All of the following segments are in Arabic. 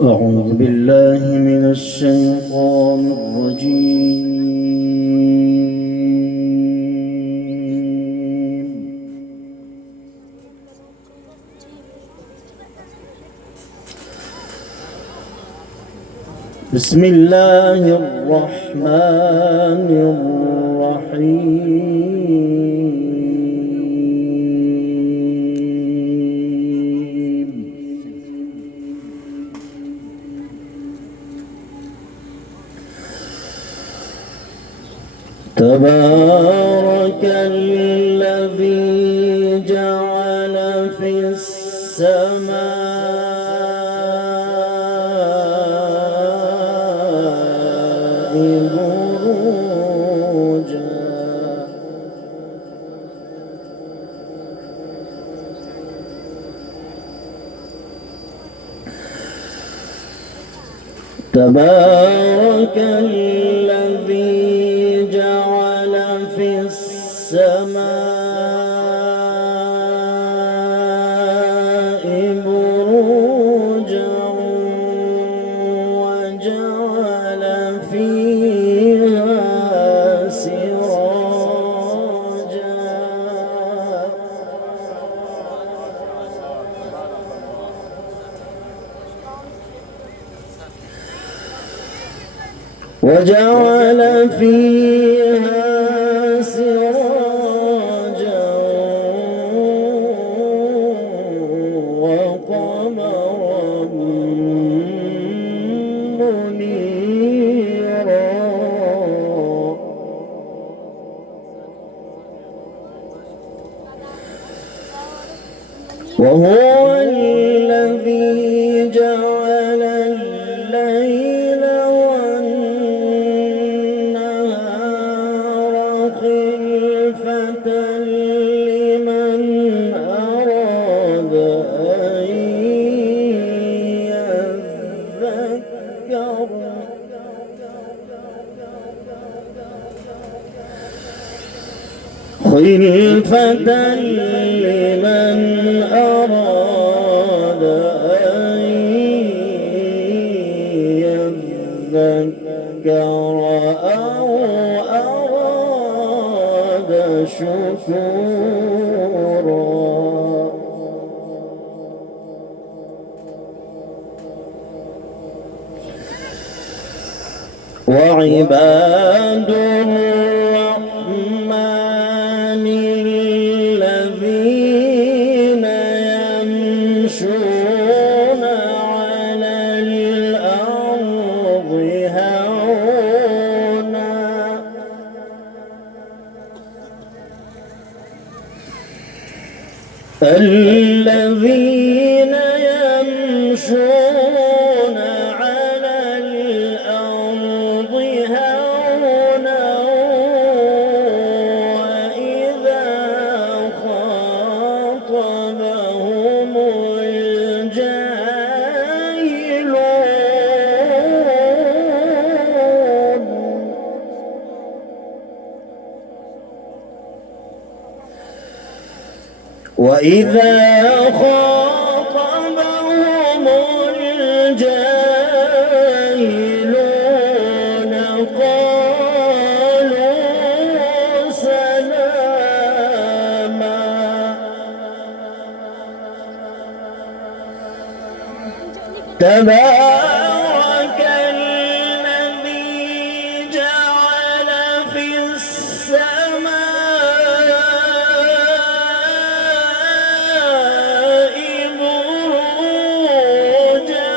أعوذ بالله من الشيطان الرجيم. بسم الله الرحمن الرحيم. تبارك الذي جعل في السماء بروجا تبارك الذي جعل في السماء بروجا وجعل فيها سراجا وجعل فيها سراجا وقمرا منيرا وهو الذي جعل الليل خلفة لمن أراد أن يذكر خلفة لمن أراد أن يذكر أو أراد شكورا وعباد الرحمن الذين يمشون على الأرض هونا الذين يمشون على الأرض هونا وإذا خاطبهم الجاهلون وإذا خاطبهم الجاهلون قالوا سلاما تبارك الذي جعل في السماء بروجا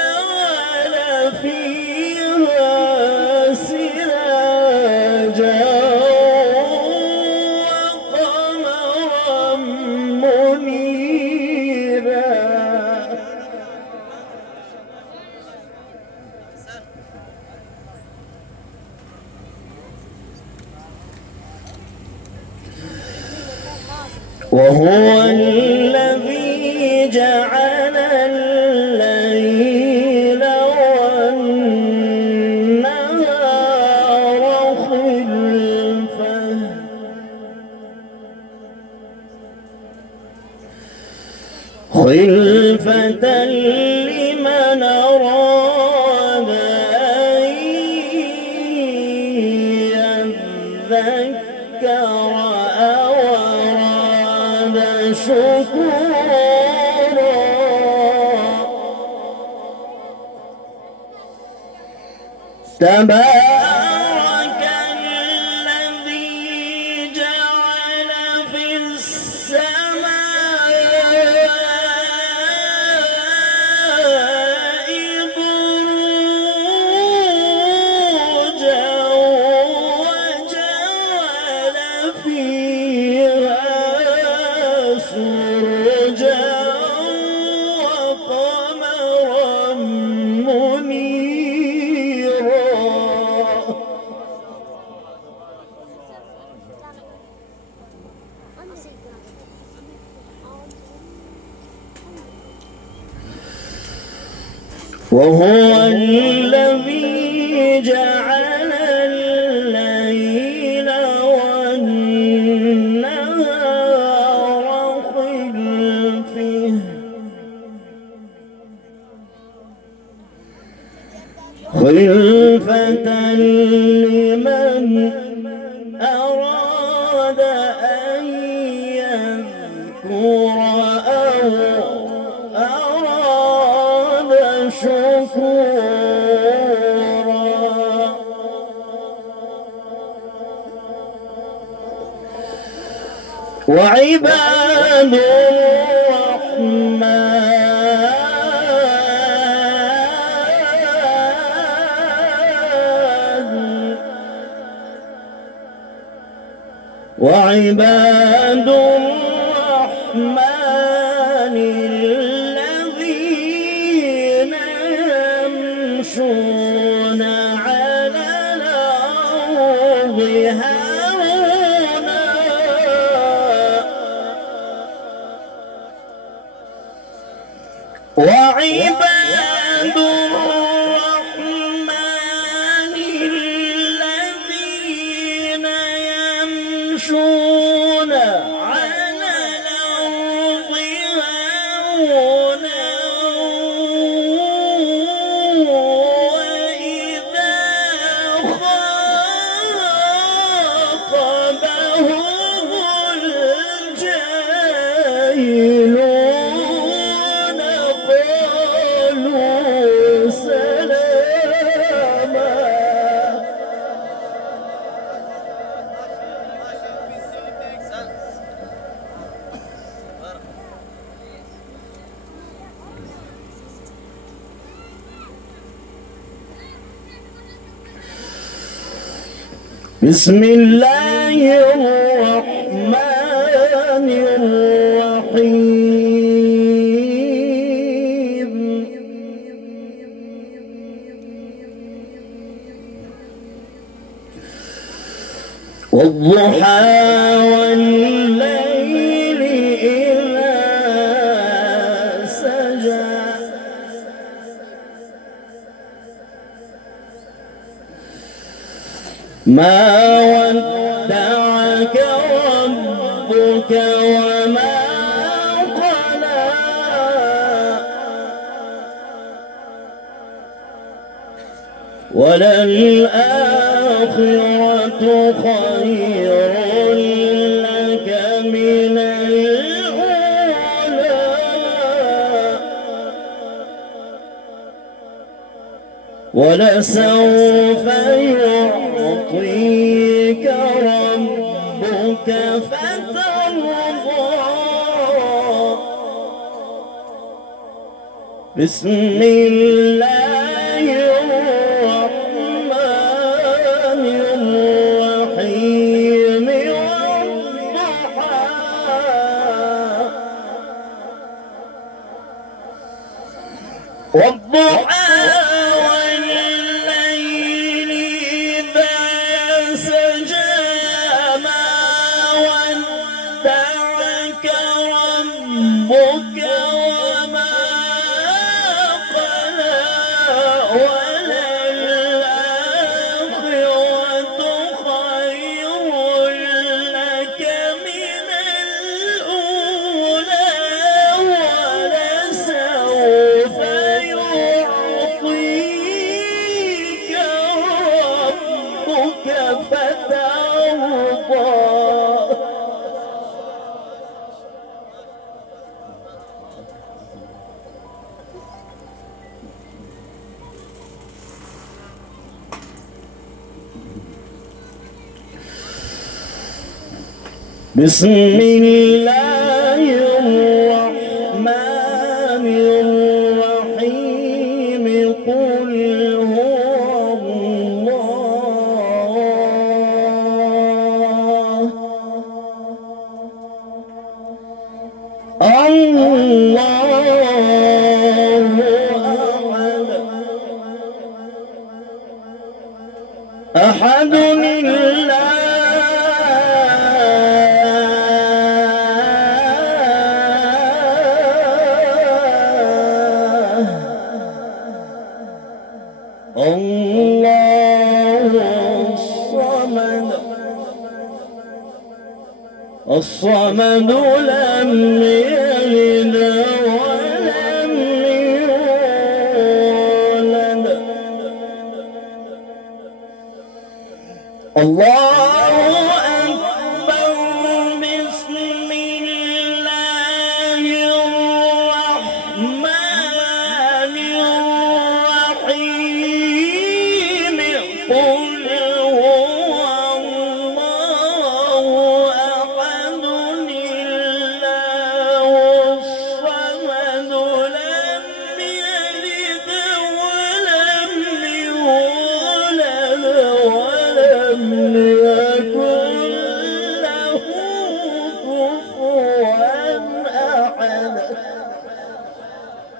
وجعل فيها سراجا وقمرا منيرا وهو الذي جعل الليل والنهار خلفة خلفة لمن أراد أن يذكر أو أراد شكورا تبارك الذي جعل في السماء بروجا وجعل فيها سرجا وقمرا منيرا وهو الذي جعل الليل والنهار خلفة لمن أراد أن يذكر أو أراد شكورا وعباد الرحمن الذين يمشون على الأرض هونا وعباد الرحمن الذين يمشون على الأرض هونا وإذا خاطبهم الجاهلون قالوا سلاما بسم الله الرحمن الرحيم والضحى والليل إذا سجى ما ودعك ربك وما قلى وللآخرة خير لك من الأولى ولسوف يعطيك ربك فترضى بسم الله الرحمن الرحيم والضحى والليل إذا سجى ما ودعك ربك وما قلى وللآخرة خير لك من الأولى ولسوف بسم الله الرحمن الرحيم قل هو الله أحد الله الصمد الصمد لم يلد ولم يولد الله أكبر بسم الله الرحمن الرحيم قل هو الله أحد الله الصمد لم يلد ولم يولد ولم يكن له كفوا أحد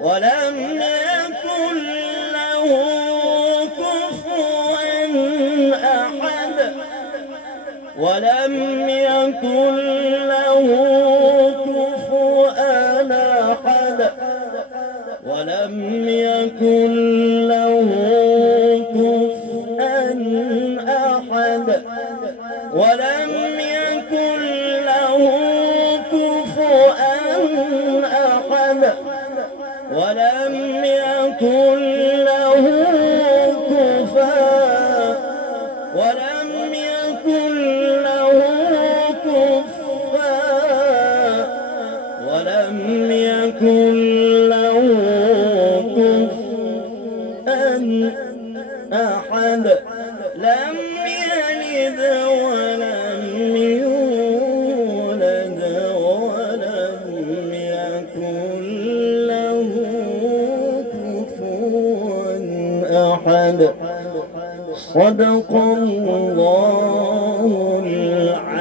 ولم يكن له كفوا أحد ولم يكن له كفوا أحد ولم يكن له كفوا أحد ولم يكن له كفوا أحد ولم يكن له كفوا ولم يكن له كفوا ولم يكن له كفوا أحد لم يلد ولم يولد ولم يكن له كفوا أحد صدق الله العظيم.